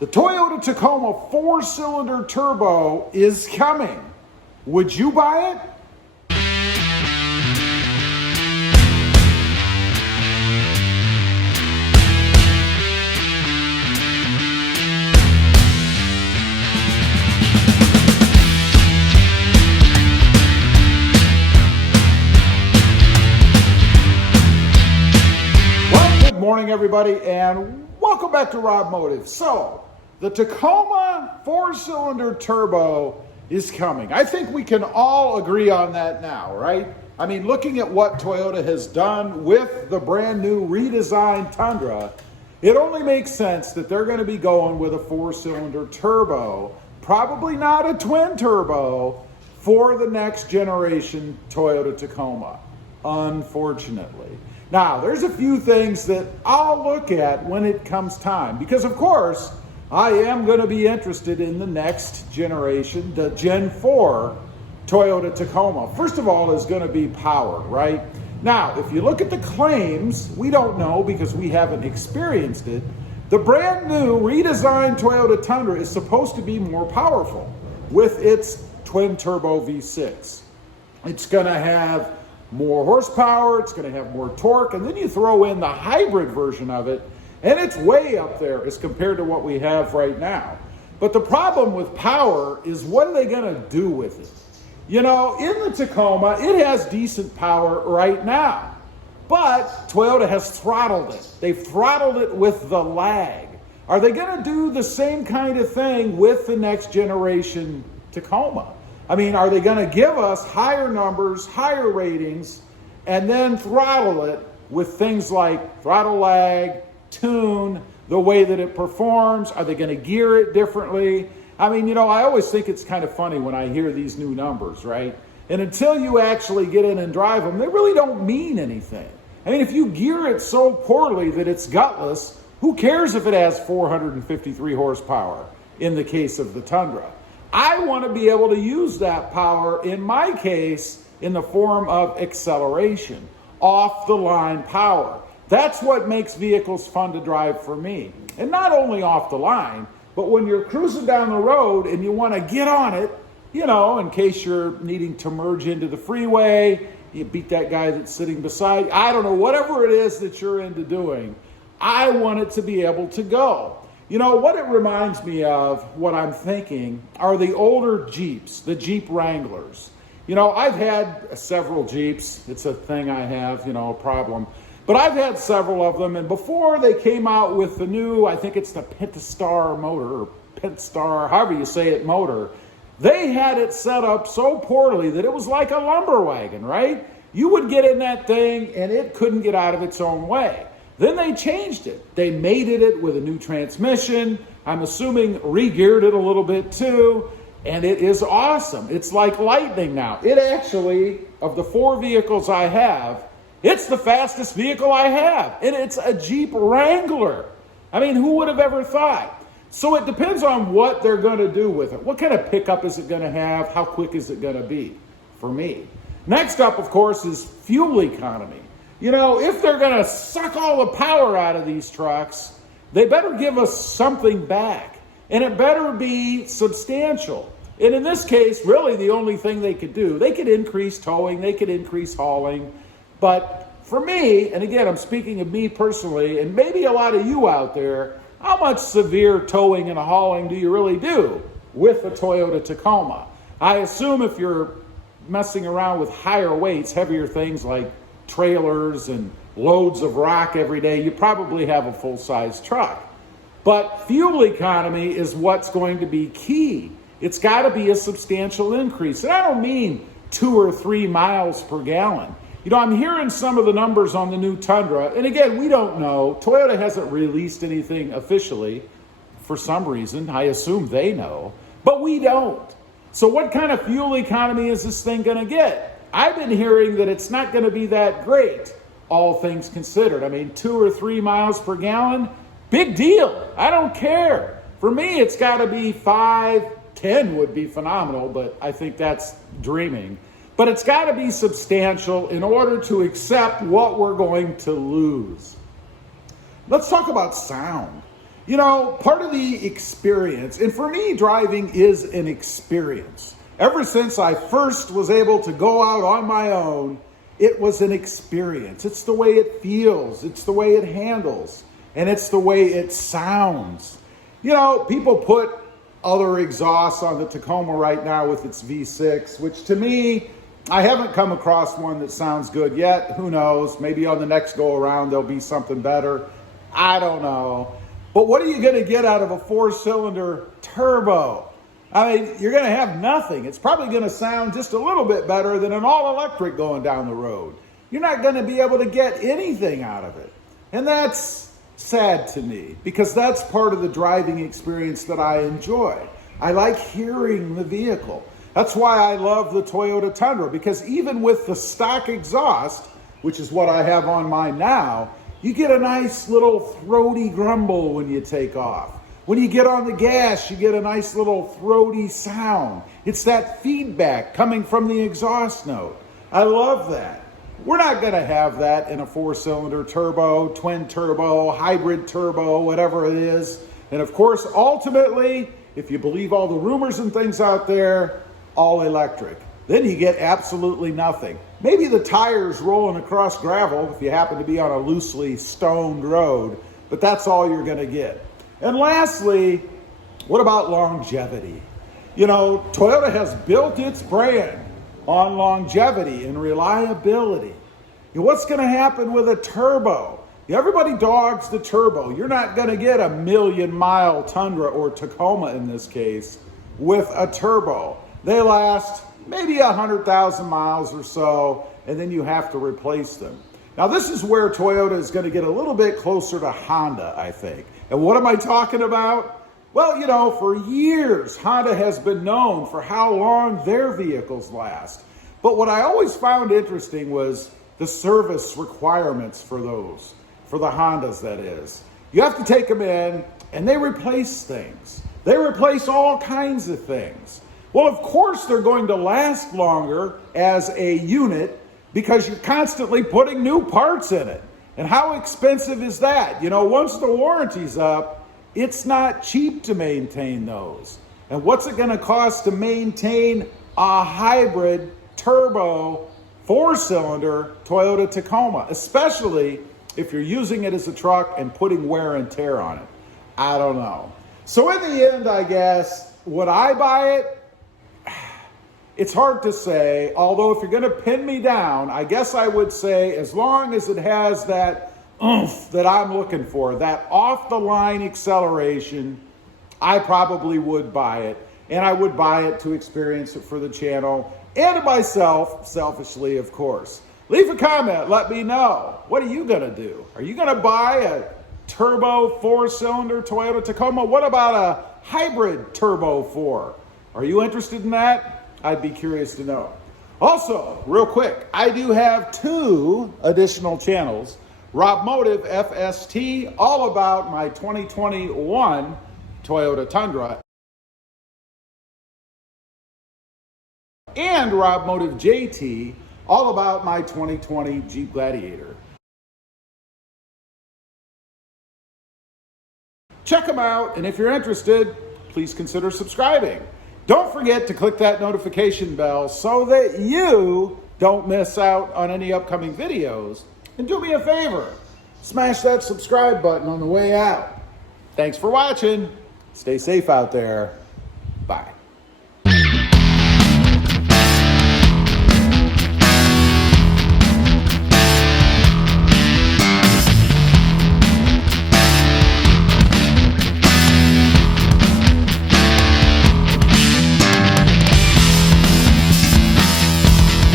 The Toyota Tacoma 4-cylinder turbo is coming. Would you buy it? Well, good morning, everybody, and welcome back to Robmotive. So, the Tacoma 4-cylinder turbo is coming. I think we can all agree on that now, right? I mean, looking at what Toyota has done with the brand new redesigned Tundra, it only makes sense that they're going to be going with a 4-cylinder turbo, probably not a twin turbo, for the next generation Toyota Tacoma, unfortunately. Now, there's a few things that I'll look at when it comes time, because of course, I am going to be interested in the next generation, the Gen 4 Toyota Tacoma. First of all, is going to be power, right? Now, if you look at the claims, we don't know because we haven't experienced it. The brand new redesigned Toyota Tundra is supposed to be more powerful with its twin turbo V6. It's going to have more horsepower, it's going to have more torque, and then you throw in the hybrid version of it, and it's way up there as compared to what we have right now. But the problem with power is, what are they going to do with it? You know, in the Tacoma, it has decent power right now, but Toyota has throttled it. They've throttled it with the lag. Are they going to do the same kind of thing with the next generation Tacoma? I mean, are they going to give us higher numbers, higher ratings, and then throttle it with things like throttle lag, tune, the way that it performs? Are they going to gear it differently? I mean, you know, I always think it's kind of funny when I hear these new numbers, right? And until you actually get in and drive them, they really don't mean anything. I mean, if you gear it so poorly that it's gutless, who cares if it has 453 horsepower in the case of the Tundra? I want to be able to use that power, in my case, in the form of acceleration, off-the-line power. That's what makes vehicles fun to drive for me. And not only off the line, but when you're cruising down the road and you want to get on it, you know, in case you're needing to merge into the freeway, you beat that guy that's sitting beside you, I don't know, whatever it is that you're into doing, I want it to be able to go. You know, what it reminds me of, what I'm thinking, are the older Jeeps, the Jeep Wranglers. You know, I've had several Jeeps. It's a thing I have, you know, a problem. But I've had several of them, and before they came out with the new, I think it's the Pentastar motor, or Pentastar, however you say it, motor, they had it set up so poorly that it was like a lumber wagon, right? You would get in that thing, and it couldn't get out of its own way. Then they changed it. They mated it with a new transmission. I'm assuming re-geared it a little bit too, and it is awesome. It's like lightning now. It actually, of the 4 vehicles I have, it's the fastest vehicle I have, and it's a Jeep Wrangler. I mean, who would have ever thought? So it depends on what they're going to do with it. What kind of pickup is it going to have? How quick is it going to be for me? Next up, of course, is fuel economy. You know, if they're going to suck all the power out of these trucks, they better give us something back, and it better be substantial. And in this case, really the only thing they could do, they could increase towing, they could increase hauling. But for me, and again, I'm speaking of me personally, and maybe a lot of you out there, how much severe towing and hauling do you really do with a Toyota Tacoma? I assume if you're messing around with higher weights, heavier things like trailers and loads of rock every day, you probably have a full-size truck. But fuel economy is what's going to be key. It's got to be a substantial increase. And I don't mean 2 or 3 miles per gallon. You know, I'm hearing some of the numbers on the new Tundra, and again, we don't know. Toyota hasn't released anything officially for some reason. I assume they know, but we don't. So what kind of fuel economy is this thing going to get? I've been hearing that it's not going to be that great, all things considered. I mean, 2 or 3 miles per gallon, big deal. I don't care. For me, it's got to be 5, 10 would be phenomenal, but I think that's dreaming. But it's got to be substantial in order to accept what we're going to lose. Let's talk about sound. You know, part of the experience, and for me, driving is an experience. Ever since I first was able to go out on my own, it was an experience. It's the way it feels, it's the way it handles, and it's the way it sounds. You know, people put other exhausts on the Tacoma right now with its V6, which to me, I haven't come across one that sounds good yet. Who knows? Maybe on the next go around there'll be something better. I don't know. But what are you going to get out of a 4-cylinder turbo? I mean, you're going to have nothing. It's probably going to sound just a little bit better than an all-electric going down the road. You're not going to be able to get anything out of it. And that's sad to me, because that's part of the driving experience that I enjoy. I like hearing the vehicle. That's why I love the Toyota Tundra, because even with the stock exhaust, which is what I have on mine now, you get a nice little throaty grumble when you take off. When you get on the gas, you get a nice little throaty sound. It's that feedback coming from the exhaust note. I love that. We're not going to have that in a 4-cylinder turbo, twin turbo, hybrid turbo, whatever it is. And of course, ultimately, if you believe all the rumors and things out there, all electric. Then you get absolutely nothing. Maybe the tires rolling across gravel if you happen to be on a loosely stoned road, but that's all you're going to get. And lastly, what about longevity? You know, Toyota has built its brand on longevity and reliability. And what's going to happen with a turbo? Everybody dogs the turbo. You're not going to get a 1,000,000-mile Tundra, or Tacoma in this case, with a turbo. They last maybe 100,000 miles or so, and then you have to replace them. Now, this is where Toyota is going to get a little bit closer to Honda, I think. And what am I talking about? Well, you know, for years, Honda has been known for how long their vehicles last. But what I always found interesting was the service requirements for those, for the Hondas, that is. You have to take them in, and they replace things. They replace all kinds of things. Well, of course, they're going to last longer as a unit because you're constantly putting new parts in it. And how expensive is that? You know, once the warranty's up, it's not cheap to maintain those. And what's it going to cost to maintain a hybrid turbo 4-cylinder Toyota Tacoma, especially if you're using it as a truck and putting wear and tear on it? I don't know. So in the end, I guess, would I buy it? It's hard to say, although if you're going to pin me down, I guess I would say as long as it has that oomph that I'm looking for, that off-the-line acceleration, I probably would buy it. And I would buy it to experience it for the channel and to myself, selfishly, of course. Leave a comment. Let me know. What are you going to do? Are you going to buy a turbo 4-cylinder Toyota Tacoma? What about a hybrid turbo 4? Are you interested in that? I'd be curious to know. Also, real quick, I do have 2 additional channels. Robmotive FST, all about my 2021 Toyota Tundra. And Robmotive JT, all about my 2020 Jeep Gladiator. Check them out, and if you're interested, please consider subscribing. Don't forget to click that notification bell so that you don't miss out on any upcoming videos. And do me a favor, smash that subscribe button on the way out. Thanks for watching. Stay safe out there. Bye.